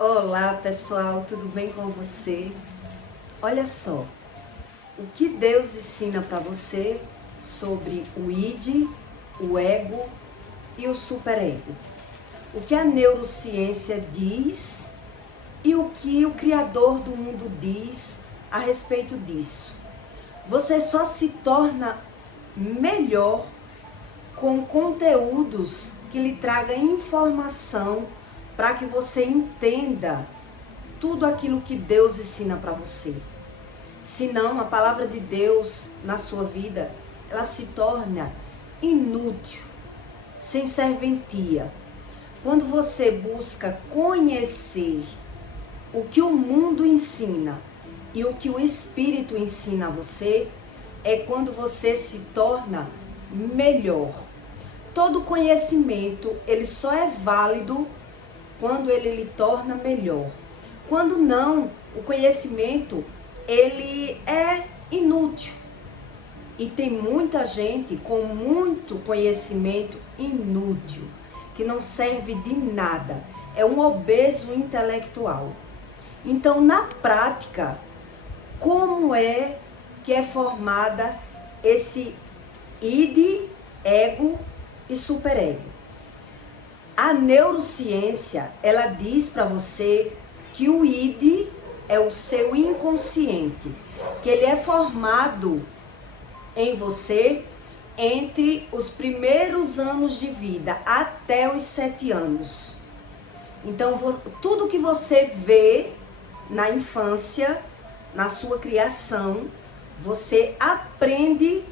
Olá pessoal, tudo bem com você? Olha só, o que Deus ensina para você sobre o id, o ego e o superego. O que a neurociência diz e o que o Criador do mundo diz a respeito disso. Você só se torna melhor com conteúdos que lhe tragam informação para que você entenda tudo aquilo que Deus ensina para você. Senão, a palavra de Deus na sua vida, ela se torna inútil, sem serventia. Quando você busca conhecer o que o mundo ensina e o que o Espírito ensina a você, é quando você se torna melhor. Todo conhecimento, ele só é válido quando ele lhe torna melhor. Quando não, o conhecimento, ele é inútil. E tem muita gente com muito conhecimento inútil, que não serve de nada. É um obeso intelectual. Então, na prática, como é que é formada esse id, ego e superego? A neurociência, ela diz para você que o id é o seu inconsciente, que ele é formado em você entre os primeiros anos de vida, até os 7 anos. Então, tudo que você vê na infância, na sua criação, você aprende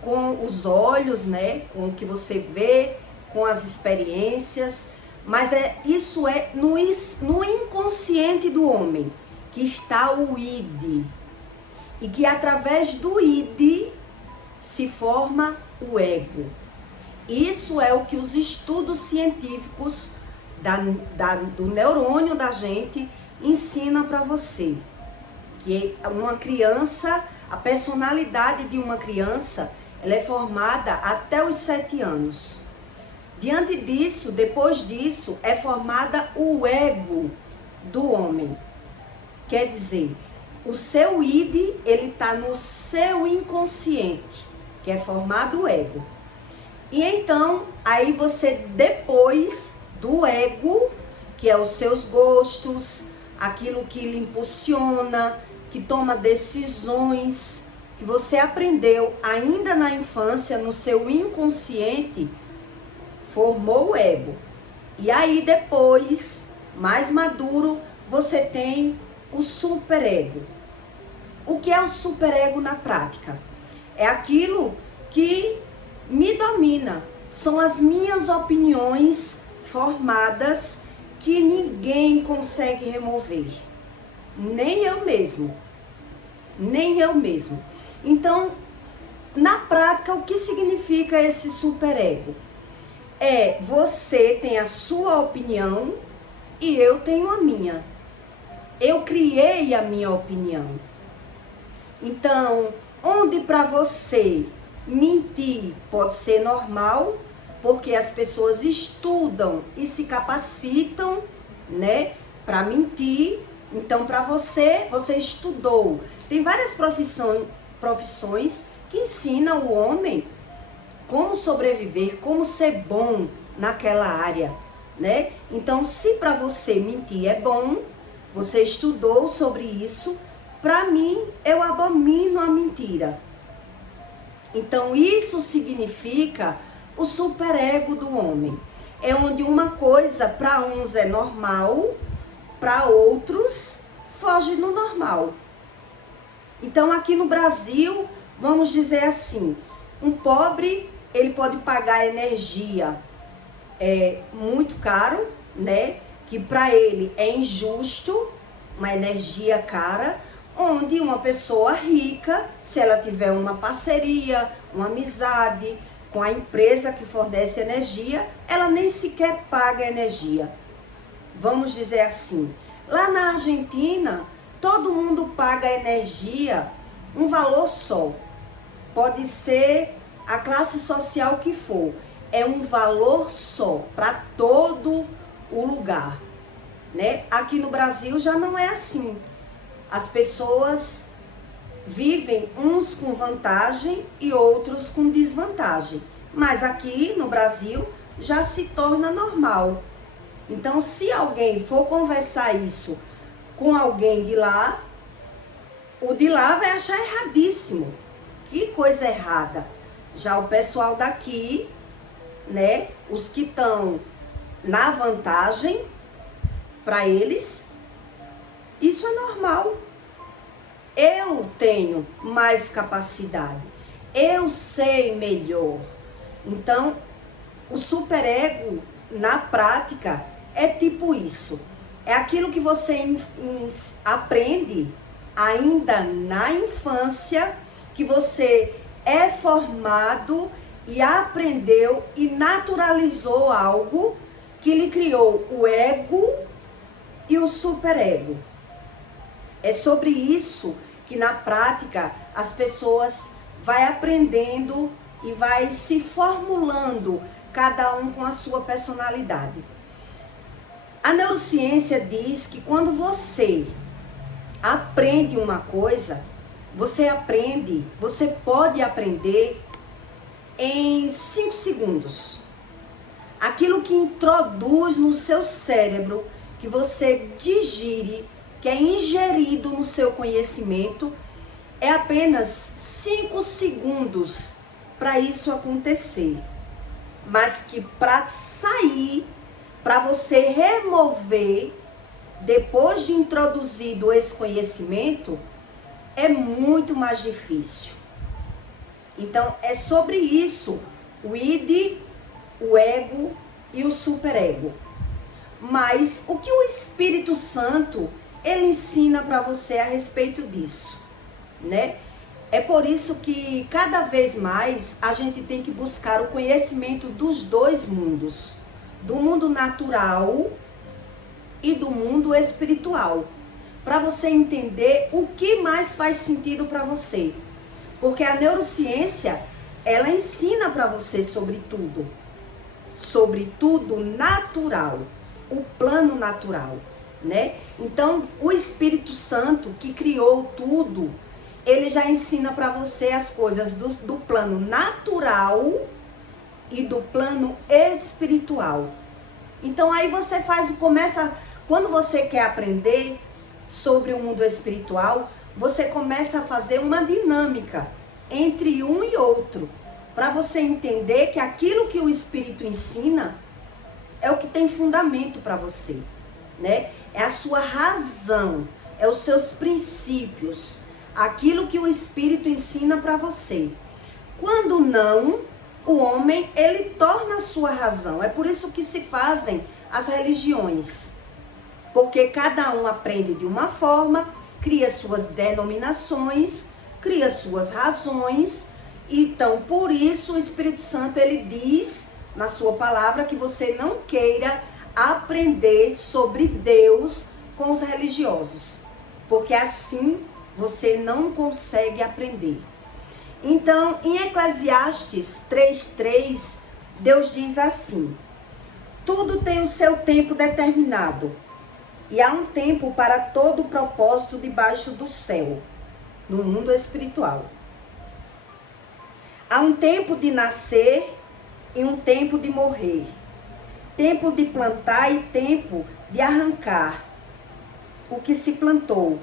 com os olhos, né? Com o que você vê, com as experiências, mas isso é no inconsciente do homem que está o id, e que através do id se forma o ego. Isso é o que os estudos científicos do neurônio da gente ensinam para você, que uma criança, a personalidade de uma criança, ela é formada até os 7 anos. Diante disso, depois disso, é formada o ego do homem. Quer dizer, o seu id, ele está no seu inconsciente, que é formado o ego. E então, aí você, depois do ego, que é os seus gostos, aquilo que lhe impulsiona, que toma decisões, que você aprendeu ainda na infância, no seu inconsciente, formou o ego. E aí depois, mais maduro, você tem o superego. O que é o superego na prática? É aquilo que me domina. São as minhas opiniões formadas que ninguém consegue remover. Nem eu mesmo. Nem eu mesmo. Então, na prática, o que significa esse superego? Você tem a sua opinião e eu tenho a minha. Eu criei a minha opinião. Então, onde para você mentir pode ser normal, porque as pessoas estudam e se capacitam, né, para mentir. Então, para você estudou. Tem várias profissões que ensinam o homem como sobreviver, como ser bom naquela área, né? Então, se para você mentir é bom, você estudou sobre isso, para mim, eu abomino a mentira. Então, isso significa o superego do homem. É onde uma coisa para uns é normal, para outros foge do normal. Então, aqui no Brasil, vamos dizer assim, um pobre, ele pode pagar energia muito caro, né? Que para ele é injusto, uma energia cara, onde uma pessoa rica, se ela tiver uma parceria, uma amizade com a empresa que fornece energia, ela nem sequer paga energia. Vamos dizer assim, lá na Argentina, todo mundo paga energia um valor só. Pode ser a classe social que for, é um valor só para todo o lugar. né? Aqui no Brasil já não é assim. As pessoas vivem uns com vantagem e outros com desvantagem. Mas aqui no Brasil já se torna normal. Então, se alguém for conversar isso com alguém de lá, o de lá vai achar erradíssimo. Que coisa errada. Já o pessoal daqui, né, os que estão na vantagem, para eles, isso é normal. Eu tenho mais capacidade, eu sei melhor. Então, o superego, na prática, é tipo isso. É aquilo que você aprende ainda na infância, que você é formado e aprendeu e naturalizou algo que lhe criou o ego e o superego. É sobre isso que na prática as pessoas vai aprendendo e vai se formulando, cada um com a sua personalidade. A neurociência diz que quando você aprende uma coisa, você pode aprender em 5 segundos. Aquilo que introduz no seu cérebro, que você digere, que é ingerido no seu conhecimento, é apenas 5 segundos para isso acontecer. Mas que para sair, para você remover, depois de introduzido esse conhecimento, é muito mais difícil. Então, é sobre isso, o id, o ego e o superego. Mas o que o Espírito Santo, ele ensina para você a respeito disso, né? É por isso que cada vez mais a gente tem que buscar o conhecimento dos dois mundos, do mundo natural e do mundo espiritual, para você entender o que mais faz sentido para você. Porque a neurociência, ela ensina para você sobre tudo natural, o plano natural, né? Então, o Espírito Santo, que criou tudo, ele já ensina para você as coisas do plano natural e do plano espiritual. Então, aí você quando você quer aprender sobre o mundo espiritual, você começa a fazer uma dinâmica entre um e outro, para você entender que aquilo que o Espírito ensina é o que tem fundamento para você, né? É a sua razão, é os seus princípios, aquilo que o Espírito ensina para você. Quando não, o homem, ele torna a sua razão. É por isso que se fazem as religiões, porque cada um aprende de uma forma, cria suas denominações, cria suas razões. Então, por isso o Espírito Santo, ele diz na sua palavra que você não queira aprender sobre Deus com os religiosos, porque assim você não consegue aprender. Então, em Eclesiastes 3:3, Deus diz assim: tudo tem o seu tempo determinado, e há um tempo para todo propósito debaixo do céu, no mundo espiritual. Há um tempo de nascer e um tempo de morrer, tempo de plantar e tempo de arrancar o que se plantou,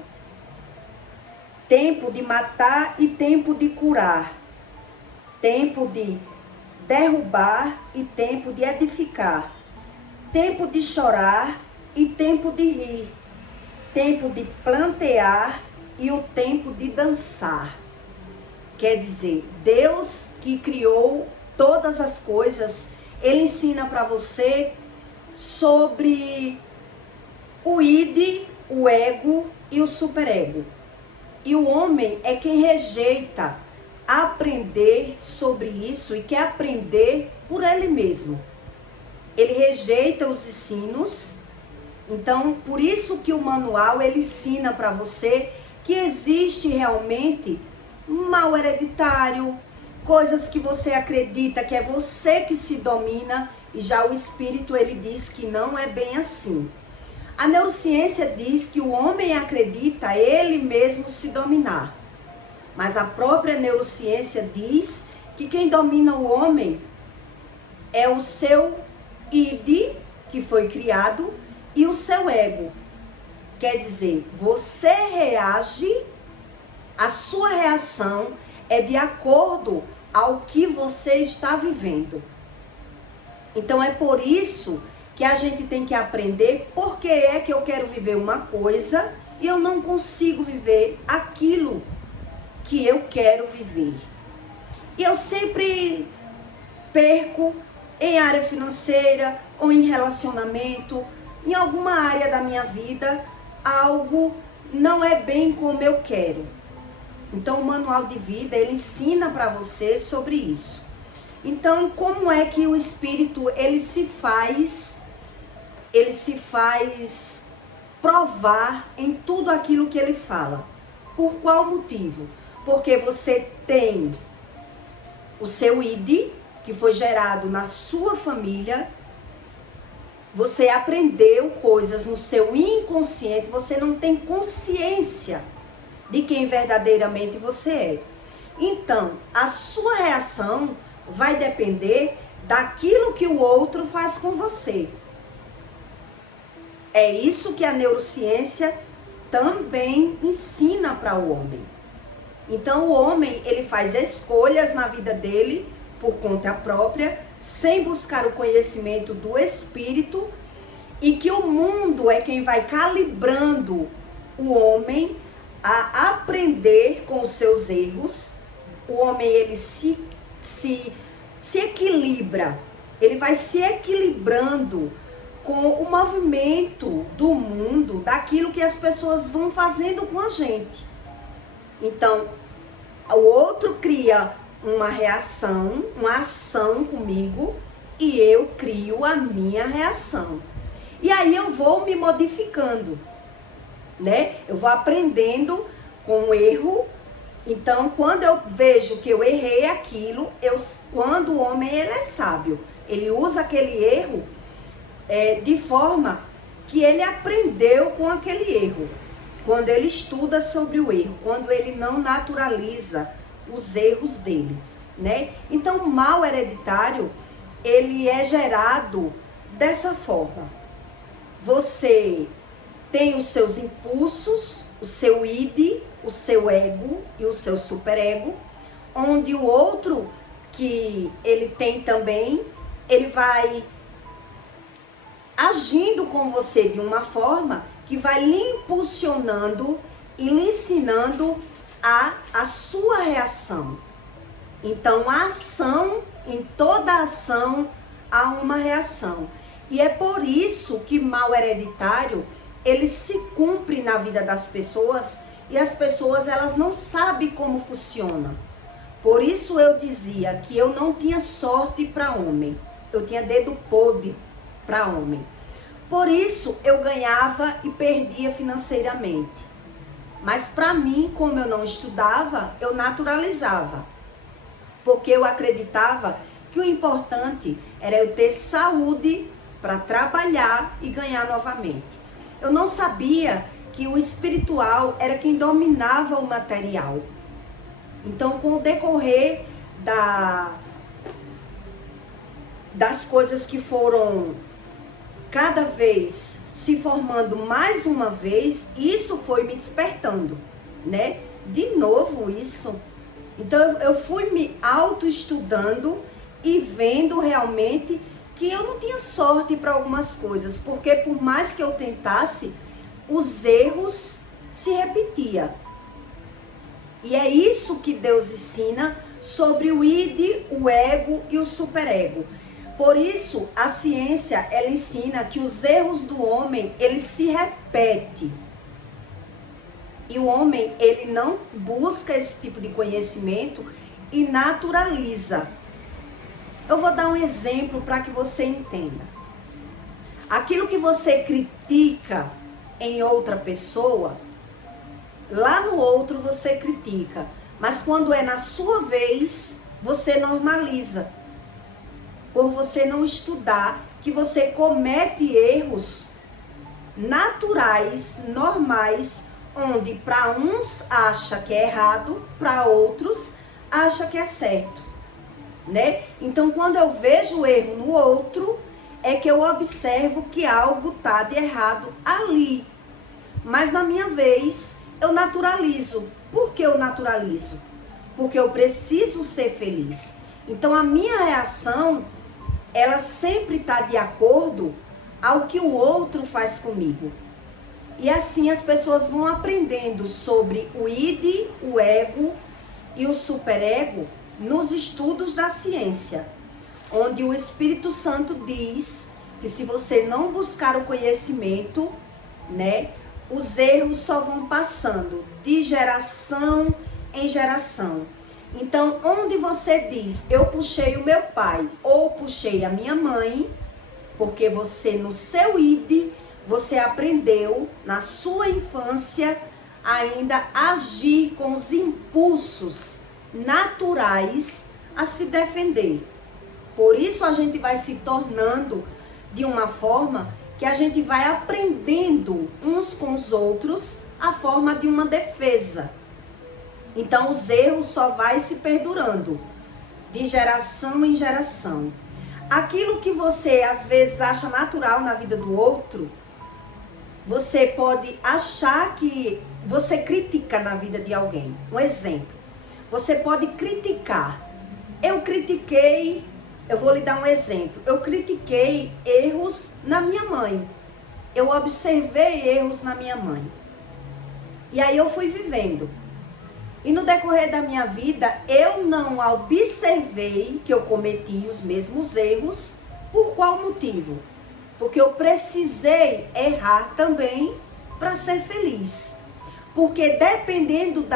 tempo de matar e tempo de curar, tempo de derrubar e tempo de edificar, tempo de chorar e tempo de rir, tempo de plantear e o tempo de dançar. Quer dizer, Deus que criou todas as coisas, ele ensina para você sobre o id, o ego e o superego. E o homem é quem rejeita aprender sobre isso e quer aprender por ele mesmo. Ele rejeita os ensinos. Então, por isso que o manual, ele ensina para você que existe realmente um mal hereditário, coisas que você acredita que é você que se domina, e já o Espírito, ele diz que não é bem assim. A neurociência diz que o homem acredita ele mesmo se dominar. Mas a própria neurociência diz que quem domina o homem é o seu id, que foi criado, e o seu ego. Quer dizer, você reage, a sua reação é de acordo ao que você está vivendo. Então é por isso que a gente tem que aprender por que é que eu quero viver uma coisa e eu não consigo viver aquilo que eu quero viver. E eu sempre perco em área financeira ou em relacionamento, em alguma área da minha vida, algo não é bem como eu quero. Então o manual de vida, ele ensina para você sobre isso. Então, como é que o espírito, ele se faz provar em tudo aquilo que ele fala? Por qual motivo? Porque você tem o seu id, que foi gerado na sua família, você aprendeu coisas no seu inconsciente, você não tem consciência de quem verdadeiramente você é. Então, a sua reação vai depender daquilo que o outro faz com você. É isso que a neurociência também ensina para o homem. Então, o homem, ele faz escolhas na vida dele por conta própria, sem buscar o conhecimento do espírito, e que o mundo é quem vai calibrando o homem a aprender com os seus erros. O homem, ele se equilibra, ele vai se equilibrando com o movimento do mundo, daquilo que as pessoas vão fazendo com a gente. Então, o outro cria uma reação, uma ação comigo, e eu crio a minha reação. E aí eu vou me modificando, né? Eu vou aprendendo com o erro. Então, quando eu vejo que eu errei aquilo, quando o homem, ele é sábio, ele usa aquele erro de forma que ele aprendeu com aquele erro. Quando ele estuda sobre o erro, quando ele não naturaliza os erros dele, né? Então, o mal hereditário, ele é gerado dessa forma. Você tem os seus impulsos, o seu id, o seu ego e o seu superego, onde o outro que ele tem também, ele vai agindo com você de uma forma que vai lhe impulsionando e lhe ensinando a sua reação. Então, a ação, em toda ação, há uma reação. E é por isso que mal hereditário, ele se cumpre na vida das pessoas, e as pessoas, elas não sabem como funciona. Por isso eu dizia que eu não tinha sorte para homem, eu tinha dedo podre para homem. Por isso eu ganhava e perdia financeiramente. Mas para mim, como eu não estudava, eu naturalizava. Porque eu acreditava que o importante era eu ter saúde para trabalhar e ganhar novamente. Eu não sabia que o espiritual era quem dominava o material. Então, com o decorrer das coisas que foram cada vez se formando mais uma vez, isso foi me despertando, né? De novo isso. Então, eu fui me autoestudando e vendo realmente que eu não tinha sorte para algumas coisas, porque por mais que eu tentasse, os erros se repetiam. E é isso que Deus ensina sobre o id, o ego e o superego. Por isso, a ciência, ela ensina que os erros do homem, eles se repetem. E o homem, ele não busca esse tipo de conhecimento e naturaliza. Eu vou dar um exemplo para que você entenda. Aquilo que você critica em outra pessoa, lá no outro você critica. Mas quando é na sua vez, você normaliza. Por você não estudar, que você comete erros naturais, normais, onde para uns acha que é errado, para outros acha que é certo, né? Então, quando eu vejo o erro no outro, é que eu observo que algo tá de errado ali. Mas na minha vez, eu naturalizo. Por que eu naturalizo? Porque eu preciso ser feliz. Então, a minha reação, ela sempre está de acordo ao que o outro faz comigo. E assim as pessoas vão aprendendo sobre o id, o ego e o superego nos estudos da ciência, onde o Espírito Santo diz que se você não buscar o conhecimento, né, os erros só vão passando de geração em geração. Então, onde você diz, eu puxei o meu pai ou puxei a minha mãe, porque você no seu id, você aprendeu na sua infância ainda agir com os impulsos naturais a se defender. Por isso a gente vai se tornando de uma forma que a gente vai aprendendo uns com os outros a forma de uma defesa. Então os erros só vai se perdurando de geração em geração. Aquilo que você às vezes acha natural na vida do outro, você pode achar que você critica na vida de alguém. Um exemplo, você pode criticar. Eu vou lhe dar um exemplo. Eu critiquei erros na minha mãe. Eu observei erros na minha mãe. E aí eu fui vivendo. E no decorrer da minha vida, eu não observei que eu cometi os mesmos erros. Por qual motivo? Porque eu precisei errar também para ser feliz. Porque dependendo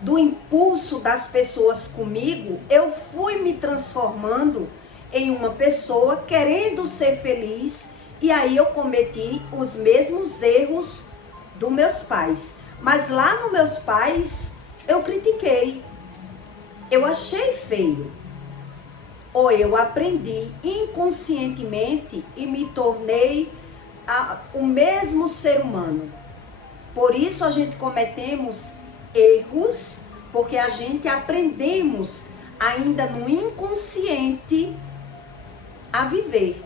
do impulso das pessoas comigo, eu fui me transformando em uma pessoa querendo ser feliz. E aí eu cometi os mesmos erros dos meus pais. Mas lá nos meus pais, eu critiquei. Eu achei feio. Ou eu aprendi inconscientemente e me tornei o mesmo ser humano. Por isso a gente cometemos erros, porque a gente aprendemos ainda no inconsciente a viver,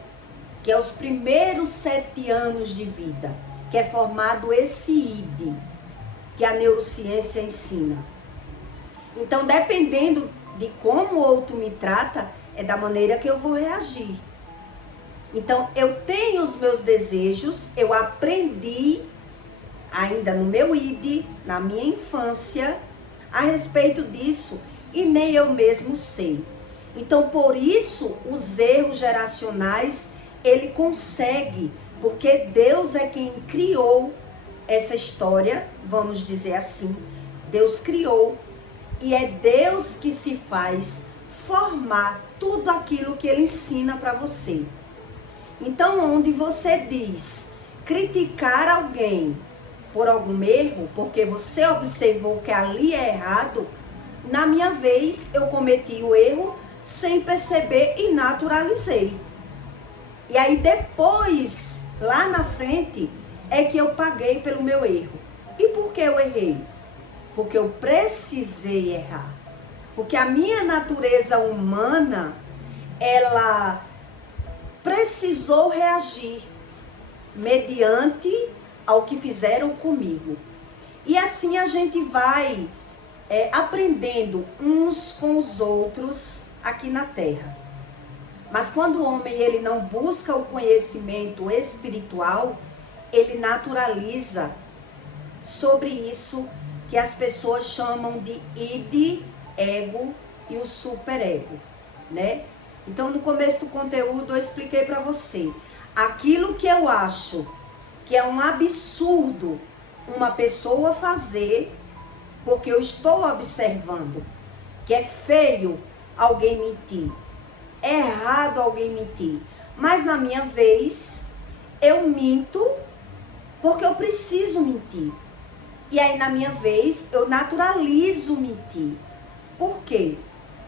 que é os primeiros 7 anos de vida, que é formado esse id, que a neurociência ensina. Então, dependendo de como o outro me trata, é da maneira que eu vou reagir. Então, eu tenho os meus desejos, eu aprendi ainda no meu id, na minha infância, a respeito disso, e nem eu mesmo sei. Então, por isso, os erros geracionais, ele consegue, porque Deus é quem criou essa história, vamos dizer assim. Deus criou, e é Deus que se faz formar tudo aquilo que ele ensina para você. Então, onde você diz criticar alguém por algum erro, porque você observou que ali é errado, na minha vez eu cometi o erro sem perceber e naturalizei. E aí depois, lá na frente, é que eu paguei pelo meu erro. E por que eu errei? Porque eu precisei errar. Porque a minha natureza humana, ela precisou reagir mediante ao que fizeram comigo. E assim a gente vai aprendendo uns com os outros aqui na Terra. Mas quando o homem ele não busca o conhecimento espiritual, ele naturaliza sobre isso que as pessoas chamam de id, ego e o superego, né? Então, no começo do conteúdo, eu expliquei para você. Aquilo que eu acho que é um absurdo uma pessoa fazer, porque eu estou observando que é feio alguém mentir, é errado alguém mentir. Mas na minha vez, eu minto porque eu preciso mentir. E aí, na minha vez, eu naturalizo mentir. Por quê?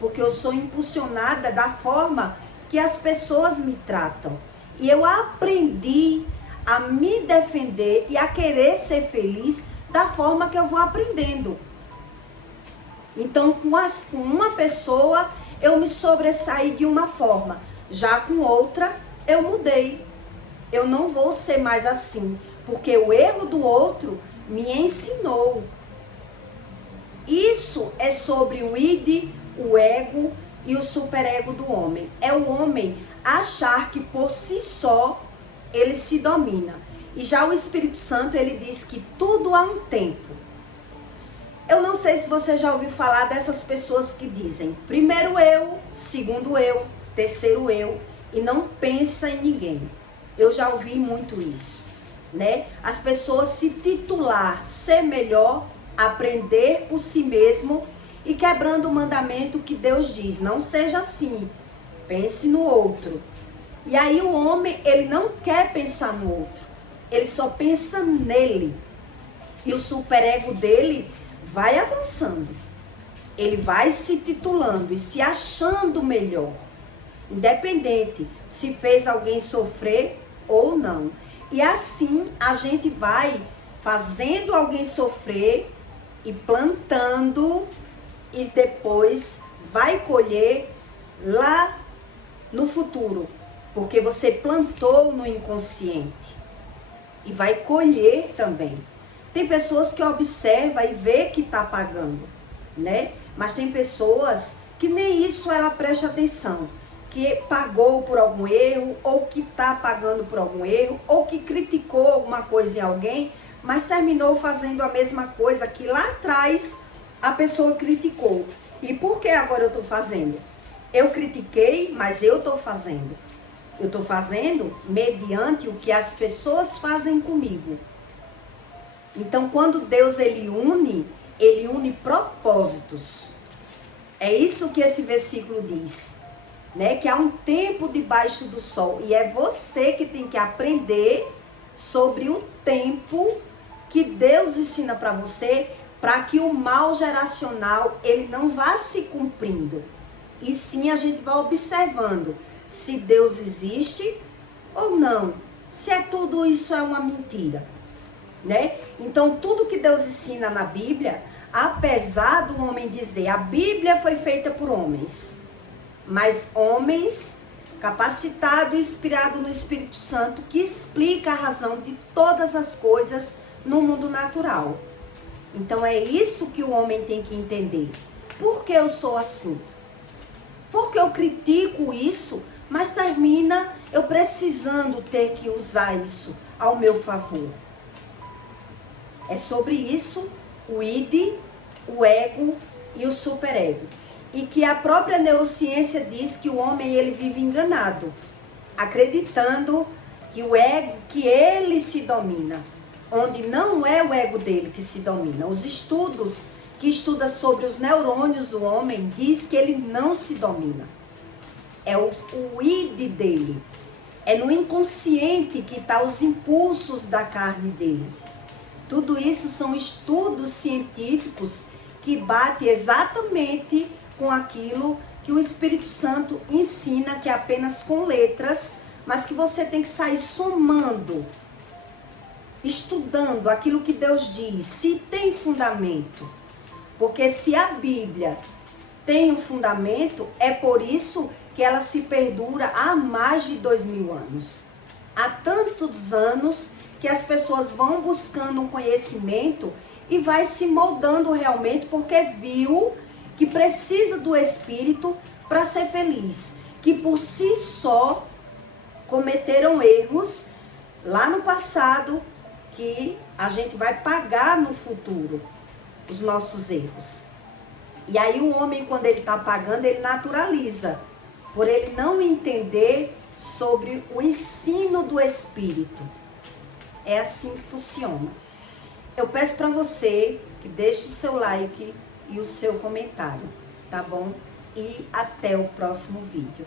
Porque eu sou impulsionada da forma que as pessoas me tratam. E eu aprendi a me defender e a querer ser feliz da forma que eu vou aprendendo. Então, com uma pessoa, eu me sobressaí de uma forma. Já com outra, eu mudei. Eu não vou ser mais assim, porque o erro do outro me ensinou. Isso é sobre o id, o ego e o superego do homem. É o homem achar que por si só ele se domina. E já o Espírito Santo, ele diz que tudo há um tempo. Eu não sei se você já ouviu falar dessas pessoas que dizem primeiro eu, segundo eu, terceiro eu, e não pensa em ninguém. Eu já ouvi muito isso, né? As pessoas se titular, ser melhor, aprender por si mesmo e quebrando o mandamento que Deus diz, não seja assim, pense no outro. E aí o homem, ele não quer pensar no outro, ele só pensa nele. E o superego dele vai avançando, ele vai se titulando e se achando melhor, independente se fez alguém sofrer ou não. E assim a gente vai fazendo alguém sofrer e plantando, e depois vai colher lá no futuro, porque você plantou no inconsciente e vai colher também. Tem pessoas que observam e vê que está pagando, né? Mas tem pessoas que nem isso ela presta atenção, que pagou por algum erro, ou que está pagando por algum erro, ou que criticou alguma coisa em alguém, mas terminou fazendo a mesma coisa que lá atrás a pessoa criticou. E por que agora eu estou fazendo? Eu critiquei, mas eu estou fazendo. Eu estou fazendo mediante o que as pessoas fazem comigo. Então, quando Deus ele une propósitos. É isso que esse versículo diz, né? Que há um tempo debaixo do sol. E é você que tem que aprender sobre o tempo que Deus ensina para você, para que o mal geracional ele não vá se cumprindo. E sim a gente vai observando se Deus existe ou não. Se é tudo isso é uma mentira, né? Então tudo que Deus ensina na Bíblia, apesar do homem dizer, a Bíblia foi feita por homens, mas homens capacitados e inspirados no Espírito Santo, que explica a razão de todas as coisas no mundo natural. Então é isso que o homem tem que entender. Por que eu sou assim? Porque eu critico isso, mas termina eu precisando ter que usar isso ao meu favor. É sobre isso o id, o ego e o superego. E que a própria neurociência diz que o homem ele vive enganado, acreditando que o ego, que ele se domina, onde não é o ego dele que se domina. Os estudos que estudam sobre os neurônios do homem diz que ele não se domina. É o id dele. É no inconsciente que estão os impulsos da carne dele. Tudo isso são estudos científicos que batem exatamente com aquilo que o Espírito Santo ensina, que é apenas com letras, mas que você tem que sair somando, estudando aquilo que Deus diz, se tem fundamento. Porque se a Bíblia tem um fundamento, é por isso que ela se perdura há mais de 2000 anos. Há tantos anos que as pessoas vão buscando um conhecimento e vai se moldando realmente, porque viu que precisa do Espírito para ser feliz. Que por si só cometeram erros lá no passado, que a gente vai pagar no futuro os nossos erros. E aí o homem, quando ele está pagando, ele naturaliza, por ele não entender sobre o ensino do Espírito. É assim que funciona. Eu peço para você que deixe o seu like e o seu comentário, tá bom? E até o próximo vídeo.